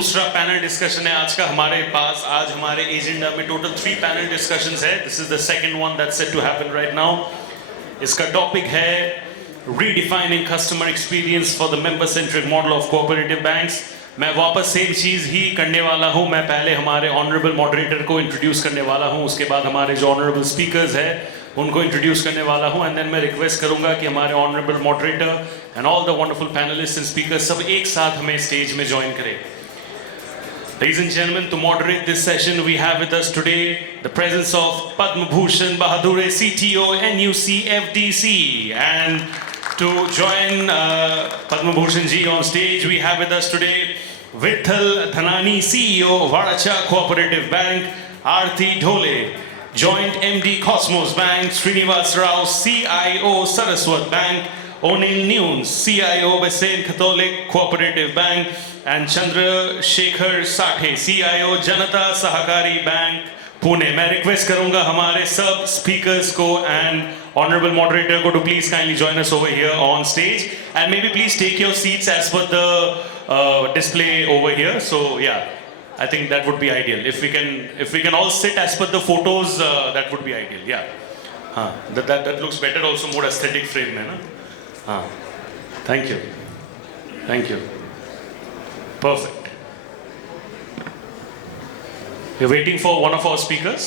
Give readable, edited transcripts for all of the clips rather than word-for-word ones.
दूसरा panel discussion है आज का हमारे पास। आज हमारे एजेंडा में टोटल 3 पैनल डिस्कशंस है। This is the second one that's set to happen right now. इसका टॉपिक है redefining customer experience for the member centric model of cooperative banks. मैं वापस सेम चीज़ ही करने वाला हूँ। मैं पहले हमारे ऑनरेबल मॉडरेटर को इंट्रोड्यूस करने वाला हूँ, उसके बाद हमारे जो ऑनरेबल स्पीकर्स हैं उनको इंट्रोड्यूस करने वाला हूँ, एंड देन मैं रिक्वेस्ट करूँगा कि हमारे honourable moderator and all the wonderful panelist and speakers सब एक साथ हमें स्टेज में ज्वाइन करें। Ladies and gentlemen, to moderate this session, we have with us today the presence of Padma Bhushan Bahadure, CTO, NUC FDC. And to join Padma Bhushan ji on stage, we have with us today Vitthal Dhanani, CEO, Varacha Cooperative Bank, Aarti Dhole, Joint MD Cosmos Bank, Srinivas Rao, CIO, Saraswat Bank, O'Neill Nunes, CIO, Basen Catholic Cooperative Bank, and Chandra Shekhar Sathe, CIO, Janata Sahakari Bank, Pune. मैं request करूंगा हमारे सब speakers को and honourable moderator को to please kindly join us over here on stage, and maybe please take your seats as per the display over here. So yeah, I think that would be ideal. If we can all sit as per the photos, that would be ideal. Yeah, that looks better. Also more aesthetic frame में ना. Thank you. Perfect. We're waiting for one of our speakers.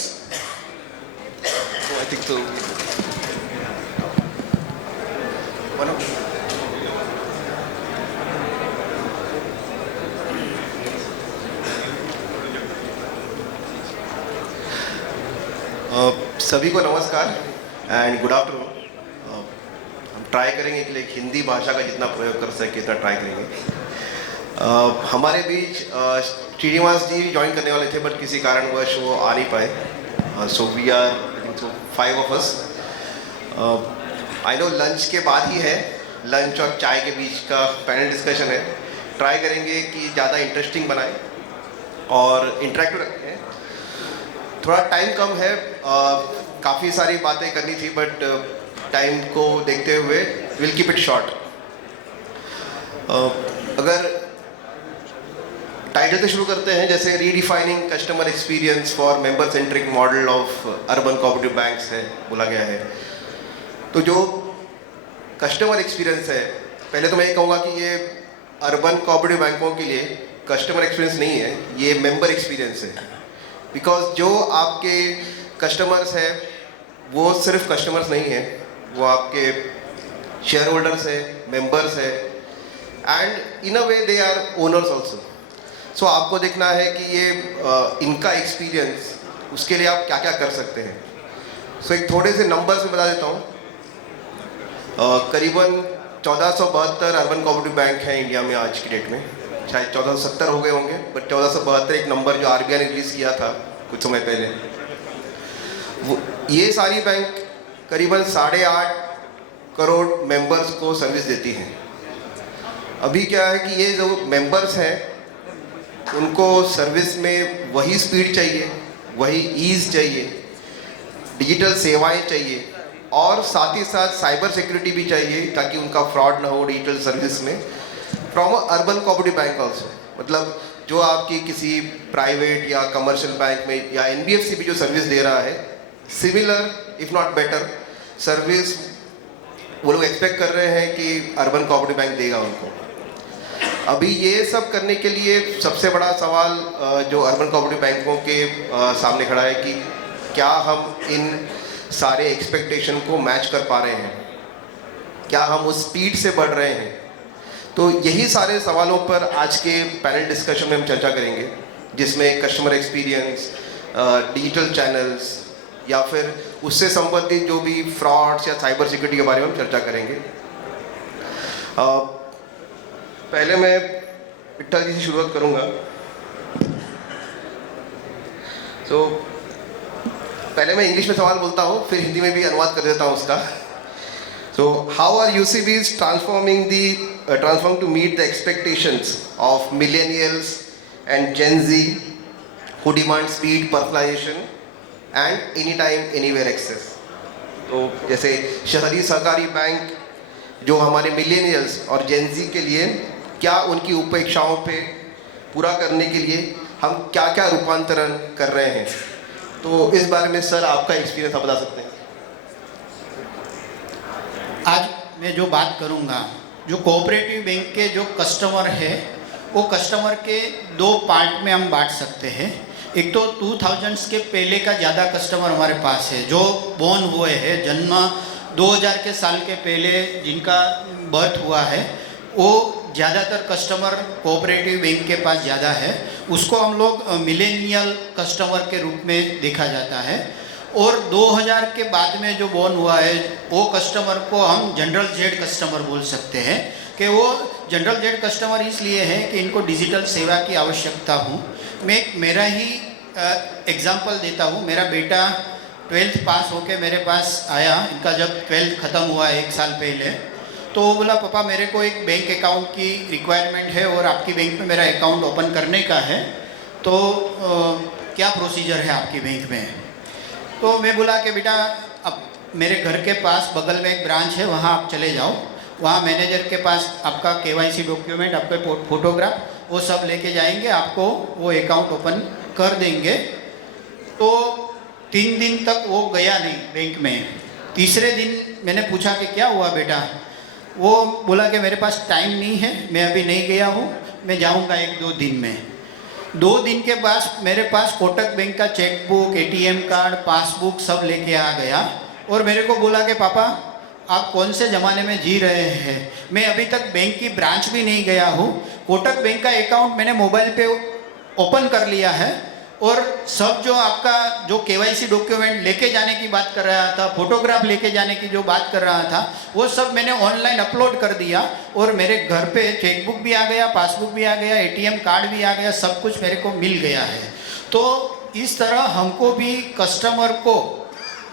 So I think so. One of सभी को नमस्कार and good afternoon. हम try करेंगे कि हिंदी भाषा का जितना प्रयोग कर सके उतना ट्राई करेंगे। हमारे बीच श्रीनिवास जी ज्वाइन करने वाले थे बट किसी कारणवश वो आ नहीं पाए। So we are 5 of us. I know lunch के बाद ही है, लंच और चाय के बीच का पैनल डिस्कशन है। ट्राई करेंगे कि ज़्यादा इंटरेस्टिंग बनाए और इंटरेक्टिव रखें। थोड़ा टाइम कम है, काफ़ी सारी बातें करनी थी बट टाइम को देखते हुए विल कीप इट शॉर्ट। अगर टाइटल से शुरू करते हैं, जैसे redefining customer experience for member centric model of urban cooperative banks है बोला गया है। तो जो कस्टमर एक्सपीरियंस है, पहले तो मैं ये कहूँगा कि ये अर्बन कोऑपरेटिव बैंकों के लिए कस्टमर एक्सपीरियंस नहीं है, ये मेंबर एक्सपीरियंस है। बिकॉज जो आपके कस्टमर्स है वो सिर्फ कस्टमर्स नहीं है, वो आपके शेयर होल्डर्स है, मेंबर्स है, and in a way they are owners also. So आपको देखना है कि ये इनका एक्सपीरियंस, उसके लिए आप क्या क्या कर सकते हैं। सो एक थोड़े से नंबर्स में बता देता हूँ। करीबन 1472 अर्बन कोऑपरेटिव बैंक हैं इंडिया में आज की डेट में। शायद 1470 हो गए होंगे बट 1472 एक नंबर जो RBI ने रिलीज़ किया था कुछ समय पहले। वो ये सारी बैंक करीबन 8.5 करोड़ मेंबर्स को सर्विस देती हैं। अभी क्या है कि ये जो मेंबर्स हैं उनको सर्विस में वही स्पीड चाहिए, वही ईज़ चाहिए, डिजिटल सेवाएं चाहिए और साथ ही साथ साइबर सिक्योरिटी भी चाहिए ताकि उनका फ्रॉड ना हो डिजिटल सर्विस में, from urban cooperative bank also. मतलब जो आपकी किसी प्राइवेट या कमर्शियल बैंक में या NBFC भी जो सर्विस दे रहा है, similar if not better service वो लोग एक्सपेक्ट कर रहे हैं कि अर्बन कोऑपरेटिव बैंक देगा उनको। अभी ये सब करने के लिए सबसे बड़ा सवाल जो अर्बन कोऑपरेटिव बैंकों के सामने खड़ा है कि क्या हम इन सारे एक्सपेक्टेशन को मैच कर पा रहे हैं, क्या हम उस स्पीड से बढ़ रहे हैं। तो यही सारे सवालों पर आज के पैनल डिस्कशन में हम चर्चा करेंगे, जिसमें कस्टमर एक्सपीरियंस, डिजिटल चैनल्स या फिर उससे संबंधित जो भी फ्रॉड्स या साइबर सिक्योरिटी के बारे में हम चर्चा करेंगे। पहले मैं विट्ठल जी से शुरुआत करूंगा। तो पहले मैं इंग्लिश में सवाल बोलता हूँ, फिर हिंदी में भी अनुवाद कर देता हूँ उसका। So how are UCBs transforming to meet the expectations of millennials and Gen Z who demand speed, personalization and anytime, anywhere access? तो जैसे शहरी सहकारी बैंक जो हमारे मिलेनियल्स और जेन जी के लिए क्या उनकी अपेक्षाओं पे पूरा करने के लिए हम क्या क्या रूपांतरण कर रहे हैं, तो इस बारे में सर आपका एक्सपीरियंस आप बता सकते हैं। आज मैं जो बात करूंगा, जो कोऑपरेटिव बैंक के जो कस्टमर है वो कस्टमर के दो पार्ट में हम बांट सकते हैं। एक तो 2000s के पहले का ज़्यादा कस्टमर हमारे पास है, जो बोर्न हुए हैं, जन्म 2000 के साल के पहले जिनका बर्थ हुआ है, वो ज़्यादातर कस्टमर कोऑपरेटिव बैंक के पास ज़्यादा है। उसको हम लोग मिलेनियल कस्टमर के रूप में देखा जाता है। और 2000 के बाद में जो बोर्न हुआ है वो कस्टमर को हम जनरल जेड कस्टमर बोल सकते हैं, कि वो जनरल जेड कस्टमर इसलिए है कि इनको डिजिटल सेवा की आवश्यकता हूँ। मैं मेरा ही एग्जांपल देता हूँ। मेरा बेटा 12th पास होके मेरे पास आया, इनका जब 12th ख़त्म हुआ 1 साल पहले, तो वो बोला पापा मेरे को एक बैंक अकाउंट की रिक्वायरमेंट है और आपकी बैंक में मेरा अकाउंट ओपन करने का है, तो क्या प्रोसीजर है आपकी बैंक में। तो मैं बोला कि बेटा अब मेरे घर के पास बगल में एक ब्रांच है, वहाँ आप चले जाओ, वहाँ मैनेजर के पास आपका KYC डॉक्यूमेंट, आपके फोटोग्राफ वो सब लेके जाएंगे, आपको वो अकाउंट ओपन कर देंगे। तो 3 दिन तक वो गया नहीं बैंक में। तीसरे दिन मैंने पूछा कि क्या हुआ बेटा, वो बोला कि मेरे पास टाइम नहीं है, मैं अभी नहीं गया हूँ, मैं जाऊँगा 1-2 दिन में। 2 दिन के बाद मेरे पास कोटक बैंक का चेकबुक, ATM कार्ड, पासबुक सब लेके आ गया और मेरे को बोला कि पापा आप कौन से ज़माने में जी रहे हैं, मैं अभी तक बैंक की ब्रांच भी नहीं गया हूँ, कोटक बैंक का अकाउंट मैंने मोबाइल पे ओपन कर लिया है और सब जो आपका जो KYC डॉक्यूमेंट लेके जाने की बात कर रहा था, फोटोग्राफ लेके जाने की जो बात कर रहा था, वो सब मैंने ऑनलाइन अपलोड कर दिया और मेरे घर पे चेकबुक भी आ गया, पासबुक भी आ गया, ATM कार्ड भी आ गया, सब कुछ मेरे को मिल गया है। तो इस तरह हमको भी कस्टमर को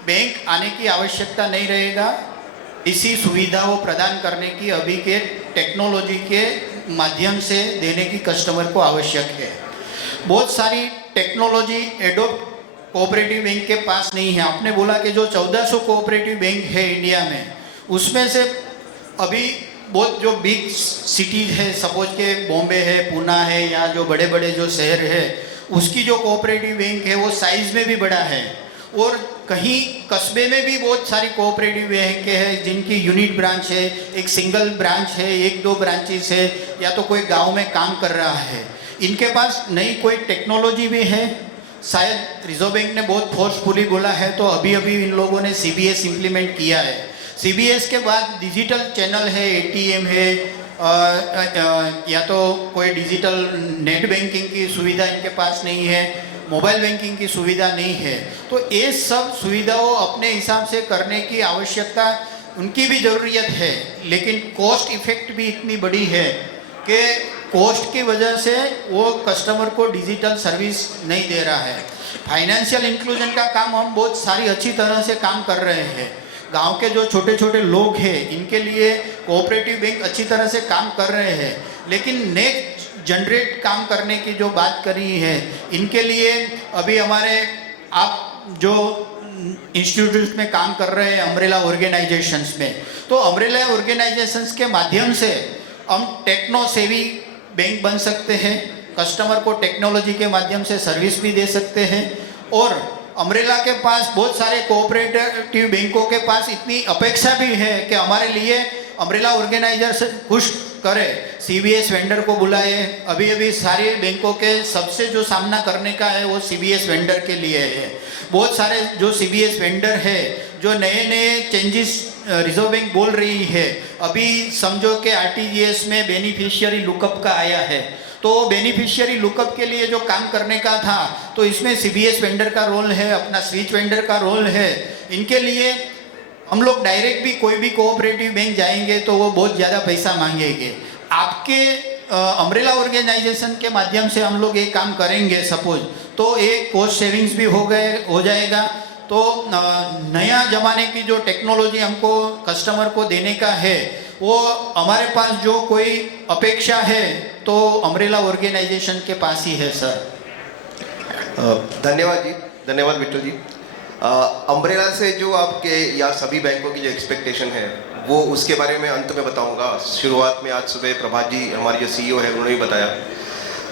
बैंक आने की आवश्यकता नहीं रहेगा। इसी सुविधा को प्रदान करने की अभी के टेक्नोलॉजी के माध्यम से देने की कस्टमर को आवश्यक है। बहुत सारी टेक्नोलॉजी एडोप्ट कोऑपरेटिव बैंक के पास नहीं है। आपने बोला कि जो 1400 कोऑपरेटिव बैंक है इंडिया में, उसमें से अभी बहुत जो बिग सिटीज़ है, सपोज के बॉम्बे है, पूना है, या जो बड़े बड़े जो शहर है, उसकी जो कोऑपरेटिव बैंक है वो साइज़ में भी बड़ा है और कहीं कस्बे में भी बहुत सारी कोऑपरेटिव बैंक है जिनकी यूनिट ब्रांच है, एक सिंगल ब्रांच है, 1-2 ब्रांचेस है, या तो कोई गांव में काम कर रहा है। इनके पास नई कोई टेक्नोलॉजी भी है। शायद रिजर्व बैंक ने बहुत फोर्सफुली बोला है, तो अभी अभी इन लोगों ने CBS इम्प्लीमेंट किया है। CBS के बाद डिजिटल चैनल है, ATM है, या तो कोई डिजिटल नेट बैंकिंग की सुविधा इनके पास नहीं है, मोबाइल बैंकिंग की सुविधा नहीं है। तो ये सब सुविधाओं अपने हिसाब से करने की आवश्यकता उनकी भी ज़रूरियत है, लेकिन कॉस्ट इफेक्ट भी इतनी बड़ी है कि कॉस्ट की वजह से वो कस्टमर को डिजिटल सर्विस नहीं दे रहा है। फाइनेंशियल इंक्लूजन का काम हम बहुत सारी अच्छी तरह से काम कर रहे हैं। गांव के जो छोटे छोटे लोग हैं इनके लिए कोऑपरेटिव बैंक अच्छी तरह से काम कर रहे हैं, लेकिन नेक्स्ट जनरेट काम करने की जो बात करी है, इनके लिए अभी हमारे आप जो इंस्टीट्यूट में काम कर रहे हैं अम्ब्रेला ऑर्गेनाइजेशंस में, तो अम्ब्रेला ऑर्गेनाइजेशंस के माध्यम से हम टेक्नो सेवी बैंक बन सकते हैं, कस्टमर को टेक्नोलॉजी के माध्यम से सर्विस भी दे सकते हैं। और अम्ब्रेला के पास बहुत सारे कोऑपरेटिव बैंकों के पास इतनी अपेक्षा भी है कि हमारे लिए अम्ब्रेला ऑर्गेनाइजर से खुश करे, CBS वेंडर को बुलाए। अभी अभी सारे बैंकों के सबसे जो सामना करने का है वो CBS वेंडर के लिए है। बहुत सारे जो CBS वेंडर है, जो नए नए चेंजेस रिजर्व बैंक बोल रही है, अभी समझो कि RTGS में बेनिफिशियरी लुकअप का आया है, तो बेनिफिशियरी लुकअप के लिए जो काम करने का था, तो इसमें CBS वेंडर का रोल है, अपना स्विच वेंडर का रोल है। इनके लिए हम लोग डायरेक्ट भी कोई भी कोऑपरेटिव बैंक जाएंगे तो वो बहुत ज़्यादा पैसा मांगेंगे। आपके अम्ब्रेला ऑर्गेनाइजेशन के माध्यम से हम लोग ये काम करेंगे सपोज, तो एक कॉस्ट सेविंग्स भी हो जाएगा। तो नया ज़माने की जो टेक्नोलॉजी हमको कस्टमर को देने का है, वो हमारे पास जो कोई अपेक्षा है तो अम्ब्रेला ऑर्गेनाइजेशन के पास ही है सर। धन्यवाद जी, धन्यवाद विट्ठल जी। अम्ब्रेला से जो आपके या सभी बैंकों की जो एक्सपेक्टेशन है वो उसके बारे में अंत में बताऊंगा। शुरुआत में आज सुबह प्रभात जी हमारे जो CEO है उन्होंने भी बताया।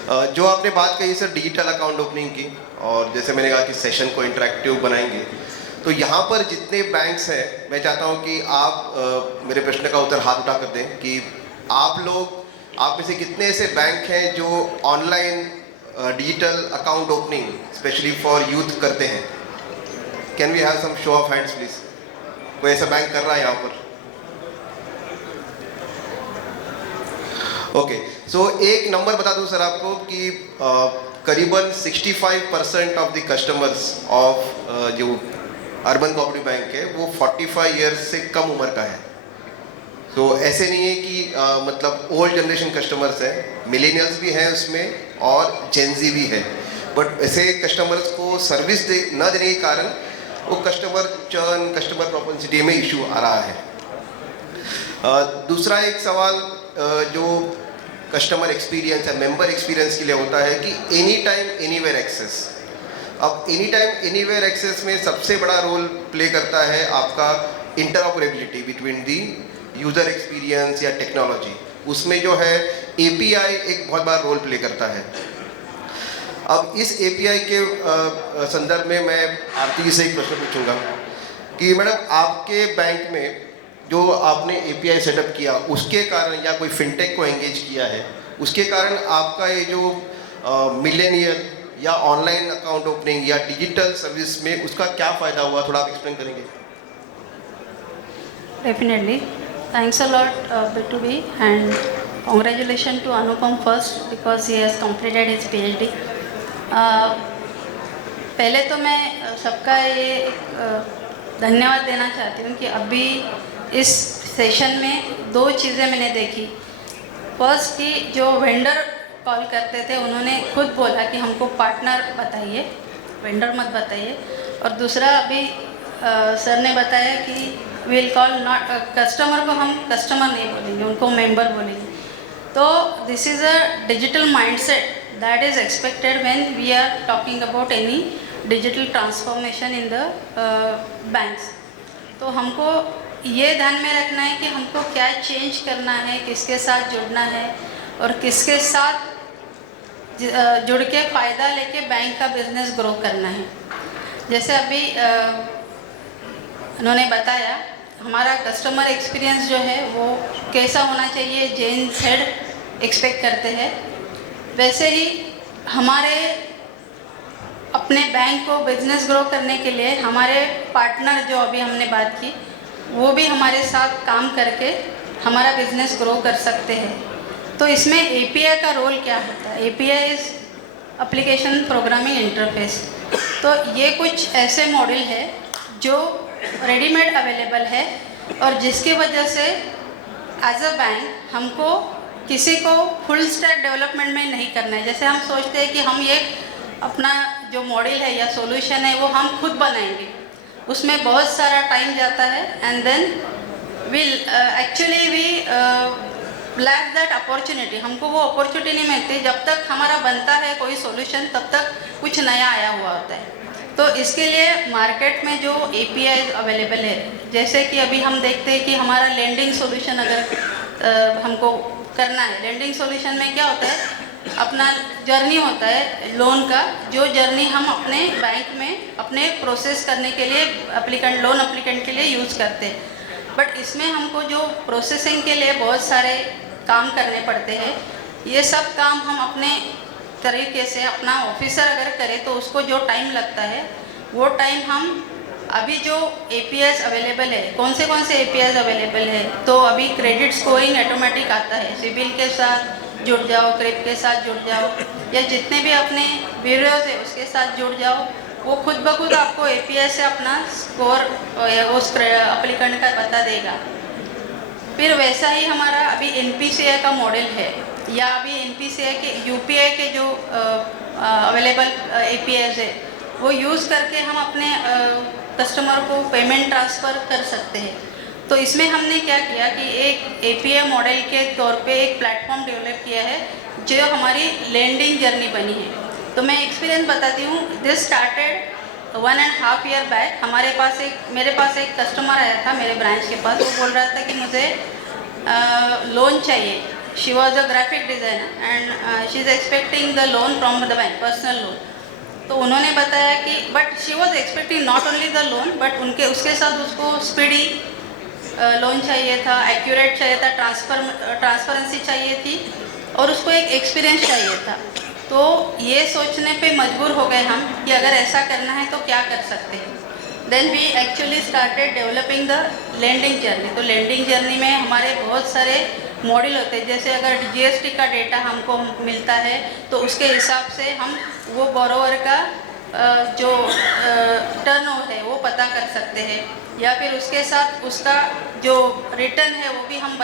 जो आपने बात कही सर डिजिटल अकाउंट ओपनिंग की, और जैसे मैंने कहा कि सेशन को इंटरेक्टिव बनाएंगे, तो यहाँ पर जितने बैंक्स हैं मैं चाहता हूँ कि आप मेरे प्रश्न का उत्तर हाथ उठा कर दें कि आप में से कितने ऐसे बैंक हैं जो online digital account opening specially for youth करते हैं। Can we have some show of hands please? कोई ऐसा बैंक कर रहा है यहाँ पर? ओके, सो एक नंबर बता दूं सर आपको कि करीबन 65% ऑफ द कस्टमर्स ऑफ जो अर्बन कोऑपरेटिव बैंक है वो 45 ईयर्स से कम उम्र का है। तो ऐसे नहीं है कि मतलब ओल्ड जनरेशन कस्टमर्स हैं, मिलेनियल्स भी हैं उसमें और जेनजी भी है, बट ऐसे कस्टमर्स को सर्विस न देने के कारण वो कस्टमर चर्न, कस्टमर प्रोपेंसिटी में इशू आ रहा है। दूसरा एक सवाल जो कस्टमर एक्सपीरियंस या मेंबर एक्सपीरियंस के लिए होता है कि एनी टाइम एनीवेयर एक्सेस। अब एनी टाइम एनीवेयर एक्सेस में सबसे बड़ा रोल प्ले करता है आपका interoperability between the user experience या टेक्नोलॉजी। उसमें जो है एपीआई एक बहुत बड़ा रोल प्ले करता है। अब इस एपीआई के संदर्भ में मैं आरती जी से एक प्रश्न पूछूंगा कि मैडम आपके बैंक में जो आपने एपीआई सेटअप किया उसके कारण या कोई फिनटेक को एंगेज किया है उसके कारण आपका ये जो मिलेनियल या ऑनलाइन अकाउंट ओपनिंग या डिजिटल सर्विस में उसका क्या फ़ायदा हुआ, थोड़ा आप एक्सप्लेन करेंगे? Definitely. Thanks a lot, B2B, and congratulations to Anupam first because he has completed his PhD. पहले तो मैं सबका ये धन्यवाद देना चाहती हूँ कि अभी इस सेशन में दो चीज़ें मैंने देखी। फर्स्ट कि जो वेंडर कॉल करते थे उन्होंने खुद बोला कि हमको पार्टनर बताइए, वेंडर मत बताइए। और दूसरा अभी सर ने बताया कि विल कॉल नॉट कस्टमर को हम कस्टमर नहीं बोलेंगे, उनको मेंबर बोलेंगे। तो this is a digital mindset that is expected when we are talking about any digital transformation in the banks. तो हमको ये ध्यान में रखना है कि हमको क्या चेंज करना है, किसके साथ जुड़ना है और किसके साथ जुड़ के फ़ायदा लेके बैंक का बिजनेस ग्रो करना है। जैसे अभी उन्होंने बताया हमारा कस्टमर एक्सपीरियंस जो है वो कैसा होना चाहिए, जेन सेड एक्सपेक्ट करते हैं। वैसे ही हमारे अपने बैंक को बिजनेस ग्रो करने के लिए हमारे पार्टनर जो अभी हमने बात की वो भी हमारे साथ काम करके हमारा बिजनेस ग्रो कर सकते हैं। तो इसमें एपीआई का रोल क्या होता है? API is application programming interface. तो ये कुछ ऐसे मॉडल है जो रेडीमेड अवेलेबल है और जिसकी वजह से एज अ बैंक हमको किसी को फुल स्टैक डेवलपमेंट में नहीं करना है। जैसे हम सोचते हैं कि हम ये अपना जो मॉडल है या सॉल्यूशन है वो हम खुद बनाएंगे, उसमें बहुत सारा टाइम जाता है and then will actually we lack that opportunity. हमको वो अपॉर्चुनिटी नहीं मिलती जब तक हमारा बनता है कोई सॉल्यूशन, तब तक कुछ नया आया हुआ होता है। तो इसके लिए मार्केट में जो एपीआई अवेलेबल है, जैसे कि अभी हम देखते हैं कि हमारा लेंडिंग सॉल्यूशन अगर हमको करना है, लेंडिंग सॉल्यूशन में क्या होता है, अपना जर्नी होता है लोन का, जो जर्नी हम अपने बैंक में अपने प्रोसेस करने के लिए एप्लीकेंट लोन एप्लीकेंट के लिए यूज़ करते हैं। बट इसमें हमको जो प्रोसेसिंग के लिए बहुत सारे काम करने पड़ते हैं, ये सब काम हम अपने तरीके से अपना ऑफिसर अगर करे तो उसको जो टाइम लगता है वो टाइम हम अभी जो एपीआईज अवेलेबल है, कौन से एपीआईज अवेलेबल है, तो अभी क्रेडिट स्कोरिंग ऑटोमेटिक आता है, सिबिल के साथ जुड़ जाओ, क्रिप के साथ जुड़ जाओ या जितने भी अपने ब्यूरोज है उसके साथ जुड़ जाओ, वो खुद ब खुद आपको एपीआई से अपना स्कोर उस एप्लीकेंट का बता देगा। फिर वैसा ही हमारा अभी एनपीसीआई का मॉडल है या अभी एनपीसीआई के यूपीआई के जो अवेलेबल एपीआईज है वो यूज़ करके हम अपने कस्टमर को पेमेंट ट्रांसफ़र कर सकते हैं। तो इसमें हमने क्या किया कि एक एपीआई मॉडल के तौर पे एक प्लेटफॉर्म डेवलप किया है जो हमारी लैंडिंग जर्नी बनी है। तो मैं एक्सपीरियंस बताती हूँ। This started 1.5 year back. मेरे पास एक कस्टमर आया था मेरे ब्रांच के पास। वो बोल रहा था कि मुझे लोन चाहिए she was a graphic designer and she is expecting the loan from the bank, personal loan. तो उन्होंने बताया कि but she was expecting not only the loan but उसके साथ उसको स्पीडी लोन चाहिए था, एक्यूरेट चाहिए था, ट्रांसपेरेंसी चाहिए थी और उसको एक एक्सपीरियंस चाहिए था। तो ये सोचने पे मजबूर हो गए हम कि अगर ऐसा करना है तो क्या कर सकते हैं। Then we actually started developing the lending journey. तो लेंडिंग जर्नी में हमारे बहुत सारे मॉडल होते हैं, जैसे अगर जीएसटी का डेटा हमको मिलता है तो उसके हिसाब से हम वो बोरोवर का जो टर्नओवर है वो पता कर सकते हैं, या फिर उसके साथ उसका जो रिटर्न है वो भी हम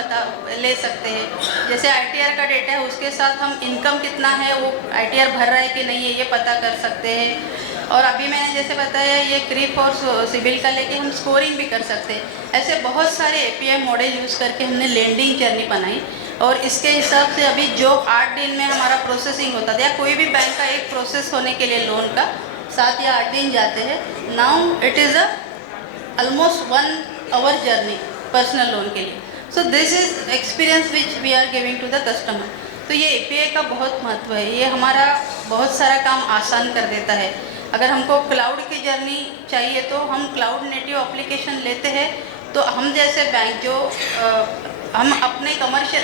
ले सकते हैं। जैसे आईटीआर का डेटा है उसके साथ हम इनकम कितना है वो आईटीआर भर रहा है कि नहीं है ये पता कर सकते हैं। और अभी मैंने जैसे बताया ये क्रिप और सिबिल का लेके हम स्कोरिंग भी कर सकते हैं। ऐसे बहुत सारे एपीआई मॉडल यूज़ करके हमने लेंडिंग जर्नी बनाई और इसके हिसाब से अभी जो 8 दिन में हमारा प्रोसेसिंग होता था, या कोई भी बैंक का एक प्रोसेस होने के लिए लोन का 7 या 8 दिन जाते हैं, now it is almost 1 hour journey personal loan के लिए। So this is experience which we are giving to the customer. तो ये एपीआई का बहुत महत्व है, ये हमारा बहुत सारा काम आसान कर देता है। अगर हमको क्लाउड की जर्नी चाहिए तो हम क्लाउड नेटिव एप्लीकेशन लेते हैं, तो हम जैसे बैंक जो हम अपने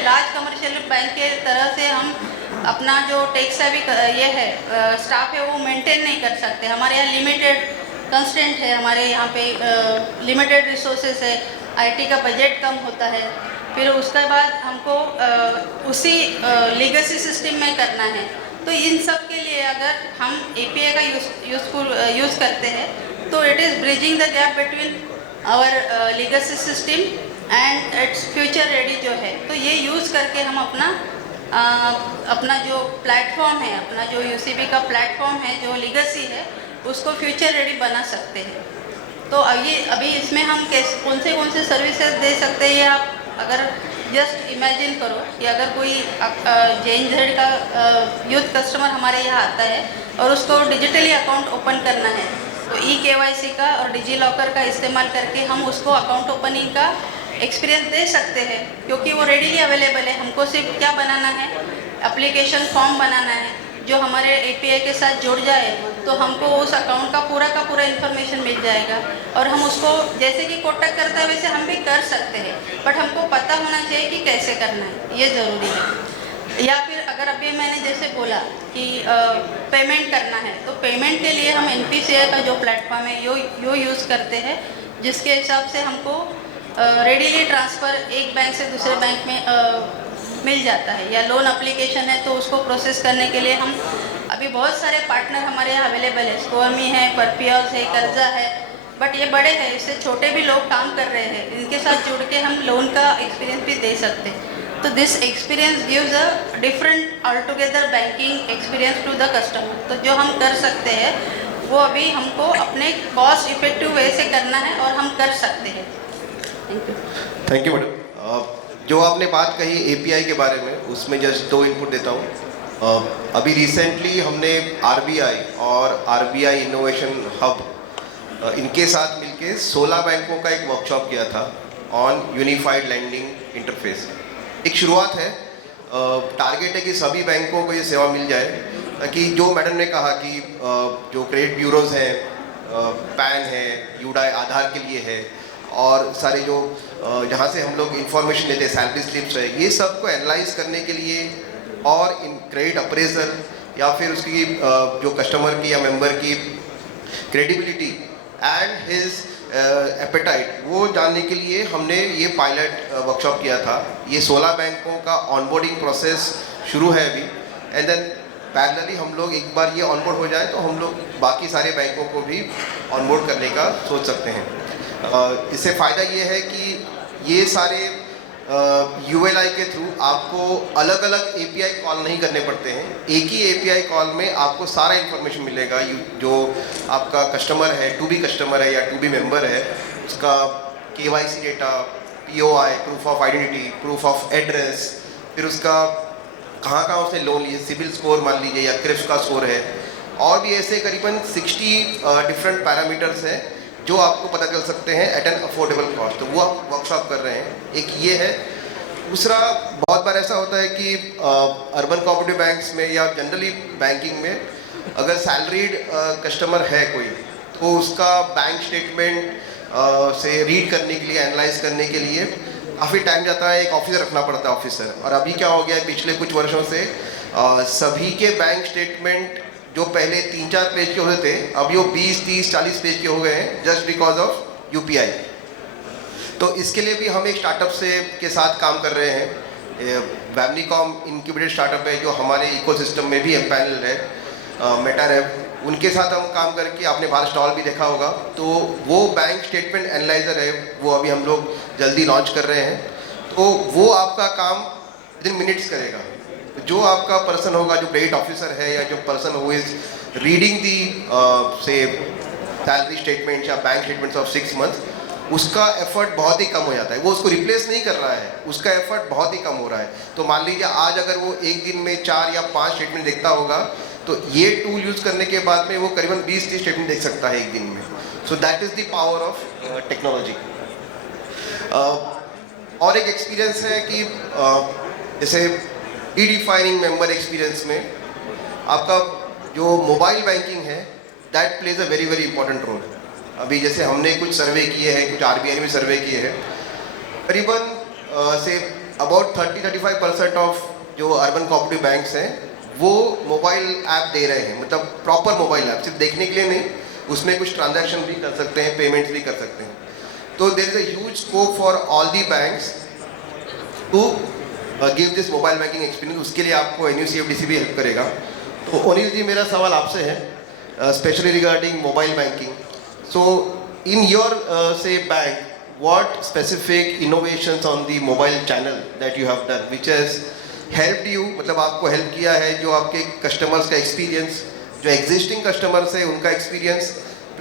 लार्ज कमर्शियल बैंक के तरह से हम अपना जो टेक्स भी ये है स्टाफ है वो मेंटेन नहीं कर सकते। हमारे यहाँ लिमिटेड कंस्टेंट है, हमारे यहाँ पे लिमिटेड रिसोर्सेस है, आईटी का बजट कम होता है, फिर उसके बाद हमको उसी लीगेसी सिस्टम में करना है। तो इन सब के लिए अगर हम एपीआई का यूज़ करते हैं तो it is bridging the gap between our legacy system and its future ready जो है। तो ये यूज़ करके हम अपना जो प्लेटफॉर्म है, अपना जो यूसीबी का प्लेटफॉर्म है जो लीगेसी है उसको फ्यूचर रेडी बना सकते हैं। तो अभी इसमें हम कौन से सर्विसेज दे सकते हैं, ये आप अगर जस्ट इमेजिन करो कि अगर कोई JNZ का यूथ कस्टमर हमारे यहाँ आता है और उसको डिजिटली अकाउंट ओपन करना है, तो eKYC का और डिजी लॉकर का इस्तेमाल करके हम उसको अकाउंट ओपनिंग का एक्सपीरियंस दे सकते हैं, क्योंकि वो रेडीली अवेलेबल है। हमको सिर्फ क्या बनाना है, एप्लीकेशन फॉर्म बनाना है जो हमारे एपीआई के साथ जुड़ जाए, तो हमको उस अकाउंट का पूरा इन्फॉर्मेशन मिल जाएगा और हम उसको जैसे कि कोटक करता है वैसे हम भी कर सकते हैं, बट हमको पता होना चाहिए कि कैसे करना है, ये ज़रूरी है। या फिर अगर अभी मैंने जैसे बोला कि पेमेंट करना है, तो पेमेंट के लिए हम NPCI का जो प्लेटफॉर्म है यो यूज़ करते हैं, जिसके हिसाब से हमको रेडीली ट्रांसफ़र एक बैंक से दूसरे बैंक में मिल जाता है। या लोन एप्लीकेशन है तो उसको प्रोसेस करने के लिए हम अभी बहुत सारे पार्टनर हमारे यहाँ अवेलेबल है, स्कोमी है, परपियस है, कर्जा है, बट ये बड़े हैं, इससे छोटे भी लोग काम कर रहे हैं, इनके साथ जुड़ के हम लोन का एक्सपीरियंस भी दे सकते हैं। तो this experience gives a different all together banking experience to the customer. तो जो हम कर सकते हैं वो अभी हमको अपने कॉस्ट इफेक्टिव वे से करना है और हम कर सकते हैं। Thank you madam. जो आपने बात कही एपीआई के बारे में, उसमें जस्ट 2 इनपुट देता हूँ। अभी रिसेंटली हमने आरबीआई और आरबीआई इनोवेशन हब इनके साथ मिलके 16 बैंकों का एक वर्कशॉप किया था ऑन यूनिफाइड लैंडिंग इंटरफेस। एक शुरुआत है, टारगेट है कि सभी बैंकों को ये सेवा मिल जाए, ताकि जो मैडम ने कहा कि जो क्रेडिट ब्यूरोज हैं, पैन है, यूडाई आधार के लिए है, और सारे जो जहाँ से हम लोग इंफॉर्मेशन लेते हैं, सैलरी स्लिप्स है, ये सब को एनालाइज करने के लिए और इन क्रेडिट अप्रेजल या फिर उसकी जो कस्टमर की या मेंबर की क्रेडिबिलिटी एंड हिज एपेटाइट वो जानने के लिए हमने ये पायलट वर्कशॉप किया था। ये 16 बैंकों का ऑनबोर्डिंग प्रोसेस शुरू है अभी, एंड देन पैरेलली हम लोग एक बार ये ऑनबोर्ड हो जाए तो हम लोग बाकी सारे बैंकों को भी ऑनबोर्ड करने का सोच सकते हैं। इससे फ़ायदा ये है कि ये सारे ULI के थ्रू आपको अलग अलग API कॉल नहीं करने पड़ते हैं, एक ही API कॉल में आपको सारा इन्फॉर्मेशन मिलेगा। जो आपका कस्टमर है, टू बी कस्टमर है या टू बी मेंबर है, उसका KYC data, POI, proof of identity, proof of address, फिर उसका कहाँ कहाँ उसने लोन लिए, सिबिल स्कोर मान लीजिए या क्रिप्स का स्कोर है, और भी ऐसे करीबन 60 डिफरेंट पैरामीटर्स हैं जो आपको पता चल सकते हैं एट एन अफोर्डेबल कॉस्ट। तो वो आप वर्कशॉप कर रहे हैं, एक ये है। दूसरा, बहुत बार ऐसा होता है कि अर्बन कोऑपरेटिव बैंक्स में या जनरली बैंकिंग में अगर सैलरीड कस्टमर है कोई, तो उसका बैंक स्टेटमेंट से रीड करने के लिए, एनालाइज करने के लिए काफ़ी टाइम जाता है, एक ऑफिसर रखना पड़ता है, ऑफिसर। और अभी क्या हो गया है, पिछले कुछ वर्षों से सभी के बैंक स्टेटमेंट जो पहले 3-4 पेज के होते थे, अभी वो 20, 30, 40 पेज के हो गए हैं, जस्ट बिकॉज ऑफ यूपीआई। तो इसके लिए भी हम एक स्टार्टअप से के साथ काम कर रहे हैं। वैमनीकॉम इनक्यूबेटेड स्टार्टअप है जो हमारे इकोसिस्टम में भी एम्पैनल्ड है, मेटर है। उनके साथ हम काम करके, आपने बाहर स्टॉल भी देखा होगा, तो वो बैंक स्टेटमेंट एनालाइजर है, वो अभी हम लोग जल्दी लॉन्च कर रहे हैं। तो वो आपका काम विदिन मिनट्स करेगा। जो आपका पर्सन होगा, जो क्रेडिट ऑफिसर है या जो पर्सन हु इज रीडिंग दी से सैलरी स्टेटमेंट या बैंक स्टेटमेंट्स ऑफ 6 मंथ्स, उसका एफर्ट बहुत ही कम हो जाता है। वो उसको रिप्लेस नहीं कर रहा है, उसका एफर्ट बहुत ही कम हो रहा है। तो मान लीजिए आज अगर वो एक दिन में 4 या 5 स्टेटमेंट देखता होगा, तो ये टूल यूज़ करने के बाद में वो करीबन 20-30 स्टेटमेंट देख सकता है एक दिन में। So that is the power of technology. और एक एक्सपीरियंस है कि जैसे रीडिफाइनिंग मेंबर एक्सपीरियंस में आपका जो मोबाइल बैंकिंग है, that plays a very very important role. अभी जैसे हमने कुछ सर्वे किए हैं, कुछ आरबीआई में सर्वे किए हैं, करीबन से अबाउट 30-35% ऑफ जो अर्बन कोऑपरेटिव बैंक्स हैं वो मोबाइल ऐप दे रहे हैं, मतलब प्रॉपर मोबाइल ऐप, सिर्फ देखने के लिए नहीं, उसमें कुछ ट्रांजैक्शन भी कर सकते हैं, पेमेंट्स भी कर सकते हैं। तो there is a huge scope for all the banks to give this mobile banking experience. उसके लिए आपको NUCFDC भी हेल्प करेगा। तो अनिल जी, मेरा सवाल आपसे है, specially regarding mobile banking. So in your say bank, what specific innovations on the mobile channel that you have done, which has helped you, मतलब आपको हेल्प किया है, जो आपके कस्टमर्स का एक्सपीरियंस, जो एग्जिस्टिंग कस्टमर्स है उनका एक्सपीरियंस,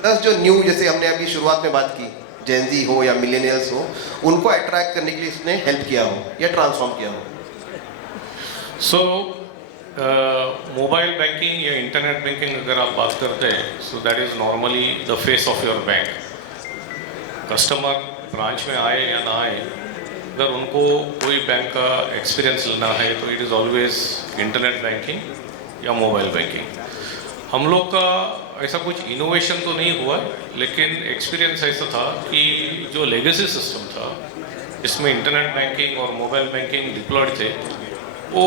प्लस जो न्यू, जैसे हमने अभी शुरुआत में बात की, जेनजी हो या मिलेनियल्स हो, उनको अट्रैक्ट करने के लिए इसने हेल्प किया हो या ट्रांसफॉर्म किया हो? सो मोबाइल बैंकिंग या इंटरनेट बैंकिंग अगर आप बात करते हैं, so that is normally the face of your bank. Customer branch में आए या ना आए, अगर उनको कोई बैंक का एक्सपीरियंस लेना है तो it is always internet banking या मोबाइल बैंकिंग। हम लोग का ऐसा कुछ इनोवेशन तो नहीं हुआ, लेकिन एक्सपीरियंस ऐसा था कि जो लेगेसी सिस्टम था जिसमें इंटरनेट बैंकिंग और मोबाइल बैंकिंग डिप्लॉयड थे, वो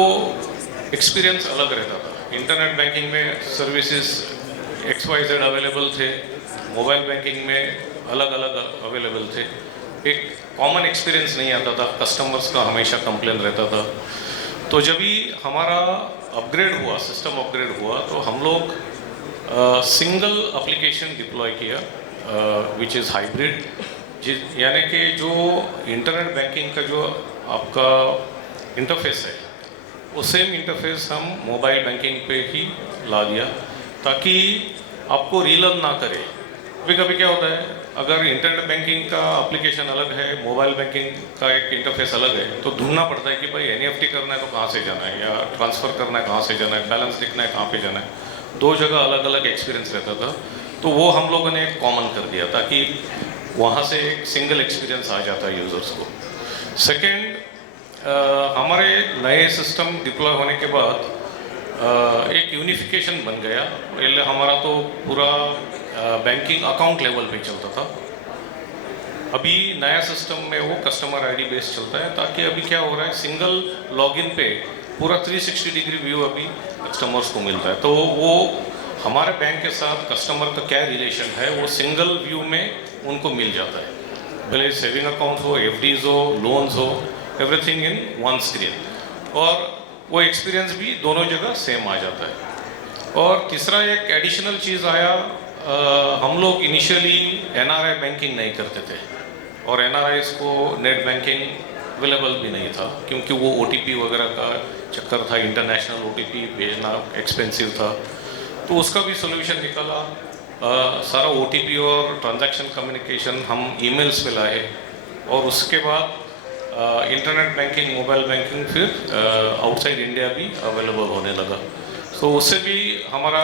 एक्सपीरियंस अलग रहता था। इंटरनेट बैंकिंग में सर्विसेज XYZ अवेलेबल थे, मोबाइल बैंकिंग में अलग अलग अवेलेबल थे। एक कॉमन एक्सपीरियंस नहीं आता था, कस्टमर्स का हमेशा कंप्लेन रहता था। तो जब भी हमारा अपग्रेड हुआ, सिस्टम अपग्रेड हुआ, तो हम लोग सिंगल एप्लीकेशन डिप्लॉय किया विच इज़ हाइब्रिड, यानी कि जो इंटरनेट बैंकिंग का जो आपका इंटरफेस है, वो सेम इंटरफेस हम मोबाइल बैंकिंग पे ही ला दिया, ताकि आपको रीलर्न ना करे। कभी कभी क्या होता है, अगर इंटरनेट बैंकिंग का एप्लीकेशन अलग है, मोबाइल बैंकिंग का एक इंटरफेस अलग है, तो ढूंढना पड़ता है कि भाई NEFT करना है तो कहाँ से जाना है, या ट्रांसफ़र करना है कहाँ से जाना है, बैलेंस लिखना है कहाँ पे जाना है। 2 जगह अलग अलग एक्सपीरियंस रहता था। तो वो हम लोगों ने कॉमन कर दिया ताकि वहाँ से एक सिंगल एक्सपीरियंस आ जाता है यूज़र्स को। सेकेंड, हमारे नए सिस्टम डिप्लॉय होने के बाद एक यूनिफिकेशन बन गया। पहले हमारा तो पूरा बैंकिंग अकाउंट लेवल पे चलता था, अभी नया सिस्टम में वो कस्टमर ID बेस्ड चलता है, ताकि अभी क्या हो रहा है, सिंगल लॉगिन पे पूरा 360 डिग्री व्यू अभी कस्टमर्स को मिलता है। तो वो हमारे बैंक के साथ कस्टमर का क्या रिलेशन है वो सिंगल व्यू में उनको मिल जाता है, भले सेविंग अकाउंट हो, FDs हो, लोन्स हो, एवरीथिंग इन वन स्क्रीन। और वो एक्सपीरियंस भी दोनों जगह सेम आ जाता है। और तीसरा एक एडिशनल चीज़ आया, हम लोग इनिशियली NRI बैंकिंग नहीं करते थे, और NRIs को नेट बैंकिंग अवेलेबल भी नहीं था, क्योंकि वो OTP वगैरह का चक्कर था, इंटरनेशनल OTP भेजना एक्सपेंसिव था। तो उसका भी सोल्यूशन निकला। सारा OTP और ट्रांजैक्शन कम्युनिकेशन हम ईमेल्स पे लाए, और उसके बाद इंटरनेट बैंकिंग, मोबाइल बैंकिंग फिर आउटसाइड इंडिया भी अवेलेबल होने लगा। तो उससे भी हमारा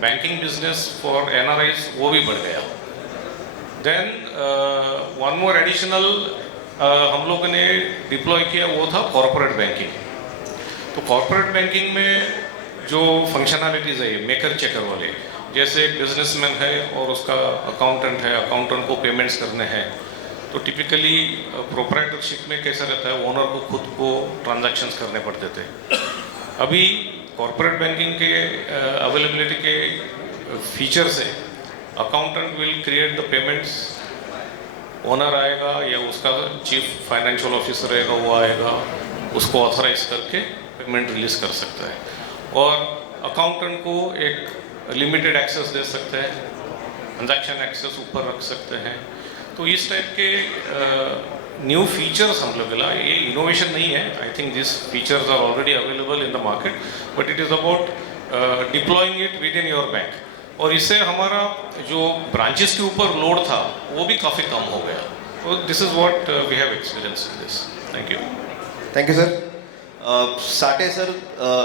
बैंकिंग बिजनेस फॉर NRIs वो भी बढ़ गया। देन वन मोर एडिशनल हम लोगों ने डिप्लॉय किया वो था कॉरपोरेट बैंकिंग। तो कॉरपोरेट बैंकिंग में जो फंक्शनैलिटीज़ है मेकर चेकर वाले, जैसे एक बिजनेसमैन है और उसका अकाउंटेंट है, अकाउंटेंट को पेमेंट्स करने हैं, तो टिपिकली प्रोप्राइटरशिप में कैसा रहता है, ओनर को खुद को ट्रांजैक्शंस करने पड़ते थे। अभी कॉरपोरेट बैंकिंग के अवेलेबिलिटी के फीचर से accountant will create the payments, owner आएगा या उसका चीफ फाइनेंशियल ऑफिसर रहेगा, वो आएगा, उसको ऑथराइज करके पेमेंट रिलीज कर सकता है, और अकाउंटेंट को एक लिमिटेड एक्सेस दे सकते हैं, ट्रांजैक्शन एक्सेस ऊपर रख सकते हैं। तो इस टाइप के न्यू फीचर्स हम लोग मिला, ये इनोवेशन नहीं है, I think this features are already available in the market, but it is about deploying it within your bank. और इससे हमारा जो ब्रांचेस के ऊपर लोड था वो भी काफ़ी कम हो गया। तो this is what we have experience in this. Thank you. Thank you sir. साटे sir,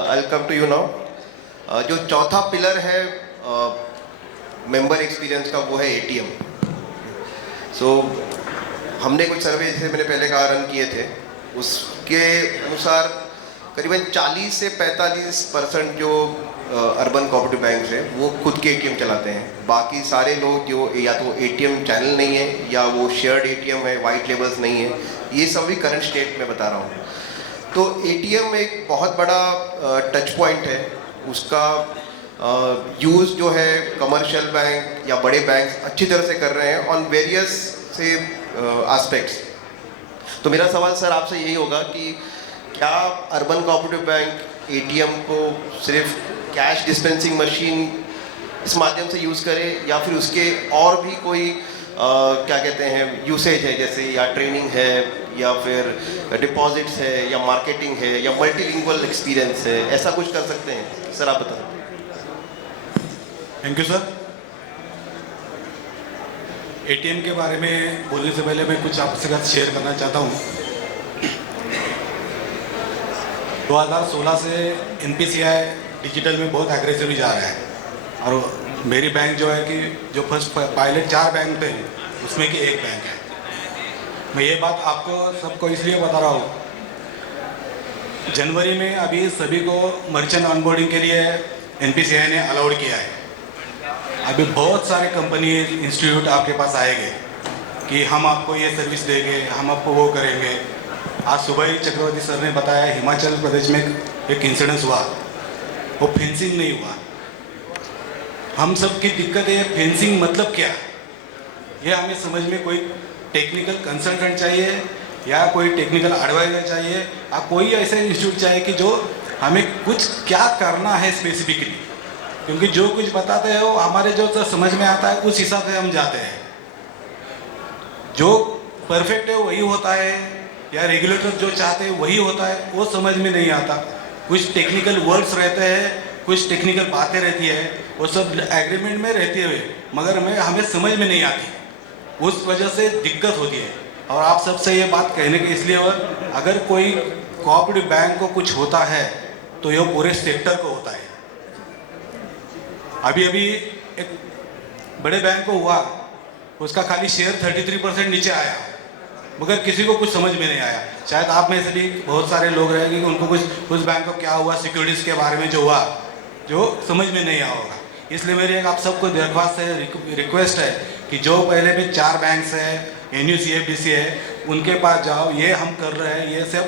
I come to you now. जो चौथा पिलर है मेंबर एक्सपीरियंस का, वो है एटीएम। सो हमने कुछ सर्वे जैसे मैंने पहले कहा रन किए थे, उसके अनुसार करीबन 40 से 45% जो अर्बन कोऑपरेटिव बैंक है वो खुद के एटीएम चलाते हैं। बाकी सारे लोग जो या तो एटीएम चैनल नहीं है या वो शेयर्ड एटीएम है, वाइट लेबल्स नहीं है, ये सब भी करंट स्टेट में बता रहा हूँ। तो एटीएम एक बहुत बड़ा टच पॉइंट है, उसका यूज़ जो है कमर्शियल बैंक या बड़े बैंक अच्छी तरह से कर रहे हैं ऑन वेरियस से एस्पेक्ट्स। तो मेरा सवाल सर आपसे यही होगा कि क्या अर्बन कोऑपरेटिव बैंक एटीएम को सिर्फ कैश डिस्पेंसिंग मशीन इस माध्यम से यूज़ करे, या फिर उसके और भी कोई क्या कहते हैं यूसेज है, जैसे या ट्रेनिंग है या फिर डिपॉजिट्स है या मार्केटिंग है या मल्टीलिंगुअल एक्सपीरियंस है, ऐसा कुछ कर सकते हैं सर? आप बताएं। Thank you sir. एटीएम के बारे में बोलने से पहले मैं कुछ आपके साथ शेयर करना चाहता हूँ। 2016 से एनपीसीआई डिजिटल में बहुत एग्रेसिवली जा रहा है, और मेरी बैंक जो है कि जो फर्स्ट पायलट 4 बैंक थे उसमें कि एक बैंक है। मैं ये बात आपको सबको इसलिए बता रहा हूँ, जनवरी में अभी सभी को मर्चेंट ऑनबोर्डिंग के लिए एनपीसीआई ने अलाउड किया है। अभी बहुत सारे कंपनी इंस्टीट्यूट आपके पास आएंगे कि हम आपको ये सर्विस देंगे, हम आपको वो करेंगे। आज सुबह ही चक्रवर्ती सर ने बताया हिमाचल प्रदेश में एक इंसिडेंस हुआ, वो फेंसिंग नहीं हुआ। हम सब की दिक्कत है फेंसिंग मतलब क्या, ये हमें समझ में कोई टेक्निकल कंसल्टेंट चाहिए या कोई टेक्निकल एडवाइजर चाहिए या कोई ऐसा इंस्टीट्यूट चाहिए कि जो हमें कुछ क्या करना है स्पेसिफिकली, क्योंकि जो कुछ बताते हैं वो हमारे जो समझ में आता है उस हिसाब से हम जाते हैं। जो परफेक्ट है वही होता है या रेगुलेटर जो चाहते हैं वही होता है, वो समझ में नहीं आता। कुछ टेक्निकल वर्ड्स रहते हैं, कुछ टेक्निकल बातें रहती है, वो सब एग्रीमेंट में रहते हुए मगर हमें समझ में नहीं आती, उस वजह से दिक्कत होती है। और आप सबसे ये बात कहने के इसलिए, अगर कोई कोऑपरेटिव बैंक को कुछ होता है तो ये पूरे सेक्टर को होता है। अभी अभी एक बड़े बैंक को हुआ, उसका खाली शेयर 33% नीचे आया, मगर किसी को कुछ समझ में नहीं आया। शायद आप में से भी बहुत सारे लोग रहेंगे कि उनको कुछ उस बैंक को क्या हुआ, सिक्योरिटीज़ के बारे में जो हुआ, जो समझ में नहीं आया होगा। इसलिए मेरी एक आप सबको दरख्वास्त है, रिक्वेस्ट है कि जो पहले भी 4 बैंक्स है, NUCFDC है, उनके पास जाओ, ये हम कर रहे हैं, ये सब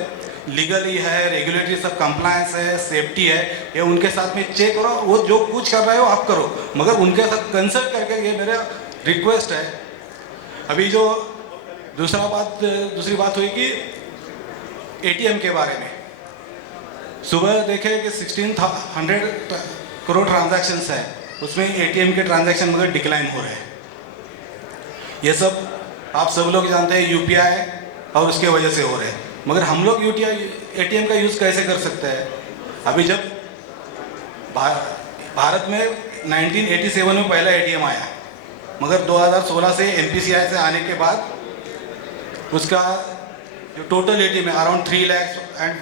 लीगली है, रेगुलेटरी सब कंप्लायंस है, सेफ्टी है, ये उनके साथ में चेक करो, वो जो कुछ कर रहे हो आप करो, मगर उनके साथ कंसल्ट करके, ये मेरा रिक्वेस्ट है। अभी जो दूसरी बात हुई कि ATM के बारे में, सुबह देखे कि 1600 करोड़ ट्रांजैक्शंस है, उसमें ATM के ट्रांजैक्शन मगर डिक्लाइन हो रहे हैं। ये सब आप सब लोग जानते हैं UPI और उसके वजह से हो रहे हैं, मगर हम लोग ATM का यूज़ कैसे कर सकते हैं? अभी जब भारत में 1987 में पहला ATM आया, मगर 2016 से NPCI से आने के बाद उसका जो टोटल ATM है around 3 lakh and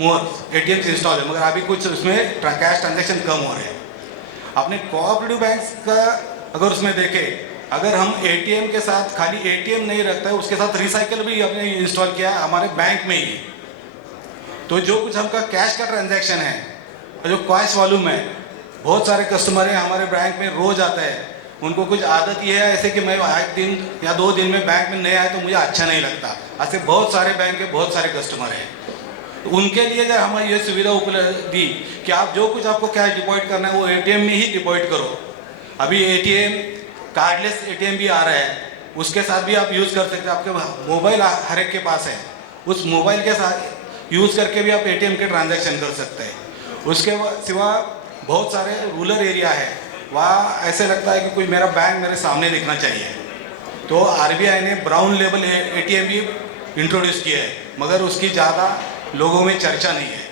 more ATMs install है, मगर अभी कुछ उसमें कैश ट्रांजैक्शन कम हो रहे हैं। अपने कोऑपरेटिव बैंक का अगर उसमें देखें अगर हम एटीएम के साथ खाली एटीएम नहीं रखते, उसके साथ रिसाइकल भी हमने इंस्टॉल किया हमारे बैंक में ही। तो जो कुछ हमका कैश का ट्रांजैक्शन है, जो कैश वॉल्यूम है, बहुत सारे कस्टमर हैं हमारे बैंक में रोज आता है, उनको कुछ आदत ये है ऐसे कि मैं एक दिन या 2 दिन में बैंक में नहीं आया तो मुझे अच्छा नहीं लगता। ऐसे बहुत सारे बैंक के बहुत सारे कस्टमर हैं। तो उनके लिए अगर हमें ये सुविधा उपलब्ध दी कि आप जो कुछ आपको कैश डिपॉजिट करना है वो एटीएम में ही डिपॉजिट करो। अभी एटीएम कार्डलेस एटीएम भी आ रहा है, उसके साथ भी आप यूज़ कर सकते हैं। आपके मोबाइल हर एक के पास है, उस मोबाइल के साथ यूज़ करके भी आप एटीएम के ट्रांजैक्शन कर सकते हैं। उसके सिवा बहुत सारे रूरल एरिया है, वहाँ ऐसे लगता है कि कोई मेरा बैंक मेरे सामने दिखना चाहिए। तो आरबीआई ने ब्राउन लेबल एटीएम भी इंट्रोड्यूस किया है, मगर उसकी ज़्यादा लोगों में चर्चा नहीं है।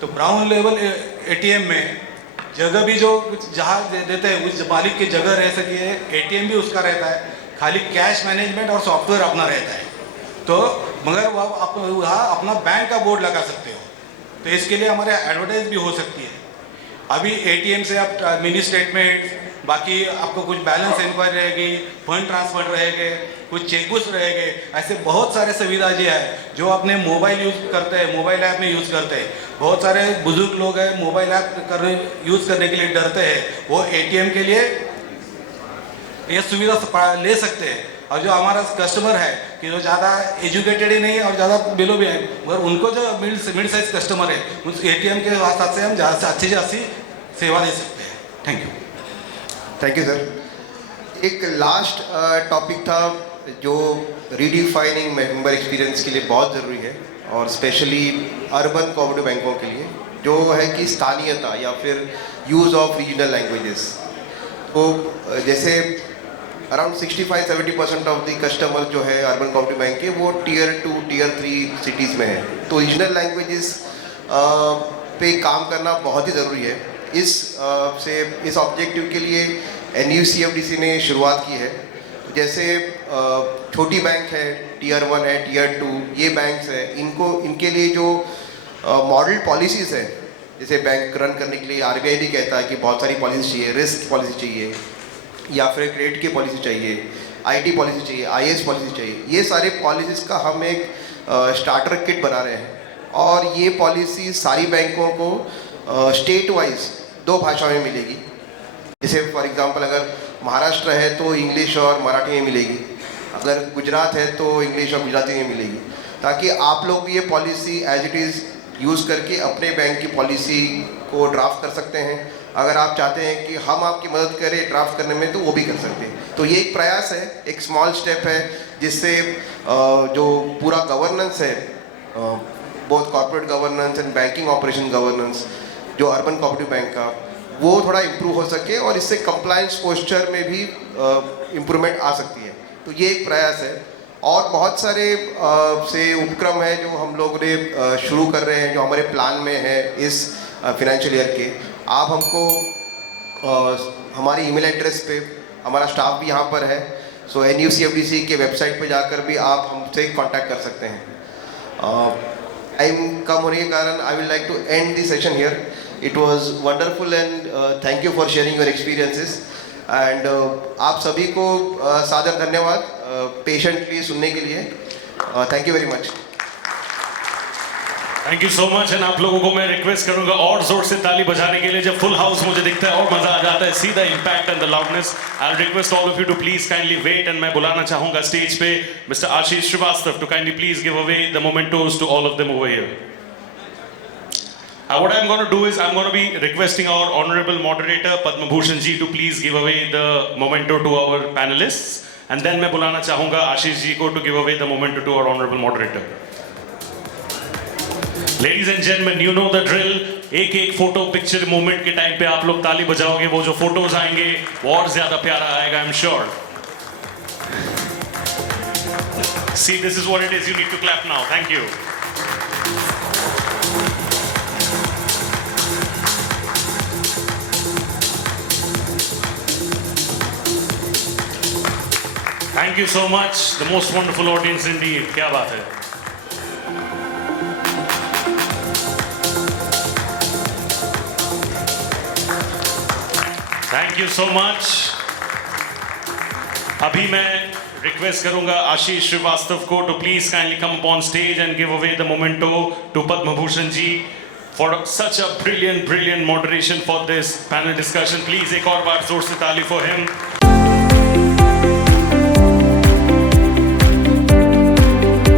तो ब्राउन लेबल एटीएम में जगह भी जो जहाँ देते हैं उस मालिक की जगह रह सकती है, एटीएम भी उसका रहता है, खाली कैश मैनेजमेंट और सॉफ्टवेयर अपना रहता है। तो मगर वो आप वहाँ अपना बैंक का बोर्ड लगा सकते हो, तो इसके लिए हमारे एडवर्टाइज भी हो सकती है। अभी एटीएम से आप मिनी स्टेटमेंट, बाकी आपको कुछ बैलेंस इंक्वायरी रहेगी, फंड ट्रांसफर रहेंगे, कुछ चेकबुक्स रहेंगे, ऐसे बहुत सारे सुविधा जी है जो अपने मोबाइल यूज़ करते हैं, मोबाइल ऐप में यूज़ करते हैं। बहुत सारे बुजुर्ग लोग हैं मोबाइल ऐप यूज़ करने के लिए डरते हैं, वो एटीएम के लिए ये सुविधा ले सकते हैं। और जो हमारा कस्टमर है कि जो ज़्यादा एजुकेटेड ही नहीं और ज़्यादा बिलो भी है, मगर उनको जो मिड साइज कस्टमर है उस एटीएम के साथ से हम ज़्यादा से अच्छी सेवा दे सकते हैं। Thank you. Thank you sir. एक लास्ट टॉपिक था जो रीडिफाइनिंग मेंबर एक्सपीरियंस के लिए बहुत ज़रूरी है, और स्पेशली अर्बन कोऑपरेटिव बैंकों के लिए, जो है कि स्थानीयता या फिर यूज़ ऑफ रीजनल लैंग्वेजेस। तो जैसे अराउंड 65-70% ऑफ द कस्टमर जो है अर्बन कोऑपरेटिव बैंक के वो Tier 2, Tier 3 सिटीज़ में है। तो रीजनल लैंग्वेजेस पे काम करना बहुत ही ज़रूरी है। इस ऑब्जेक्टिव के लिए NUCFDC ने शुरुआत की है। जैसे छोटी बैंक है, Tier 1 है, Tier 2, ये बैंक्स है, इनके लिए जो मॉडल पॉलिसीज़ है, जैसे बैंक रन करने के लिए आरबीआई भी कहता है कि बहुत सारी पॉलिसी चाहिए, रिस्क पॉलिसी चाहिए, या फिर क्रेडिट की पॉलिसी चाहिए, आईटी पॉलिसी चाहिए, आईएएस पॉलिसी चाहिए। ये सारे पॉलिसीज़ का हम एक स्टार्टर किट बना रहे हैं, और ये पॉलिसी सारी बैंकों को स्टेट वाइज 2 भाषाओं में मिलेगी। जैसे फॉर एग्जांपल अगर महाराष्ट्र है तो इंग्लिश और मराठी में मिलेगी, अगर गुजरात है तो इंग्लिश और गुजराती में मिलेगी, ताकि आप लोग भी ये policy as it is use करके अपने बैंक की पॉलिसी को ड्राफ्ट कर सकते हैं। अगर आप चाहते हैं कि हम आपकी मदद करें ड्राफ्ट करने में, तो वो भी कर सकते हैं। तो ये एक प्रयास है, एक स्मॉल स्टेप है, जिससे जो पूरा गवर्नेंस है, both corporate governance and banking operation governance जो अर्बन कोऑपरेटिव बैंक का, वो थोड़ा इम्प्रूव हो सके, और इससे कंप्लायंस पोस्चर में भी इम्प्रूवमेंट आ सकती है। तो ये एक प्रयास है, और बहुत सारे से उपक्रम है जो हम लोग ने शुरू कर रहे हैं, जो हमारे प्लान में है इस फिनेंशियल ईयर के। आप हमको हमारी ईमेल एड्रेस पे, हमारा स्टाफ भी यहाँ पर है, सो NUCFDC के वेबसाइट पे जाकर भी आप हमसे कांटेक्ट कर सकते हैं। टाइम कम होने के कारण I will like to end the session here. It was wonderful and thank you for sharing your experiences, and आप सभी को सादर धन्यवाद पेशेंटली सुनने के लिए। Thank you very much. Thank you so much. And आप लोगों को मैं रिक्वेस्ट करूंगा और जोर से ताली बजाने के लिए। जब फुल हाउस मुझे दिखता है और मजा आ जाता है, see the impact and the loudness. I request all of you to please kindly wait, and मैं बुलाना चाहूंगा स्टेज पे mister Ashish Shrivastava to kindly please give away the mementos to all of them over here. What I'm going to do is I'm going to be requesting our honorable moderator Padma Bhushan ji to please give away the memento to our panelists, and then मैं बुलाना चाहूँगा आशीष जी को to give away the memento to our honorable moderator. Ladies and gentlemen, you know the drill. एक photo picture moment के time पे आप लोग ताली बजाओगे, वो जो फोटोज आएंगे वो और ज्यादा प्यारा आएगा, I'm sure. See, this is what it is. You need to clap now. Thank you. Thank you so much. The most wonderful audience indeed. क्या बात है. Thank you so much. अभी मैं रिक्वेस्ट करूंगा आशीष श्रीवास्तव को to please kindly come upon stage and give away the memento to Padma Bhushan ji for such a brilliant moderation for this panel discussion. Please एक और बार जोर से ताली फॉर हिम.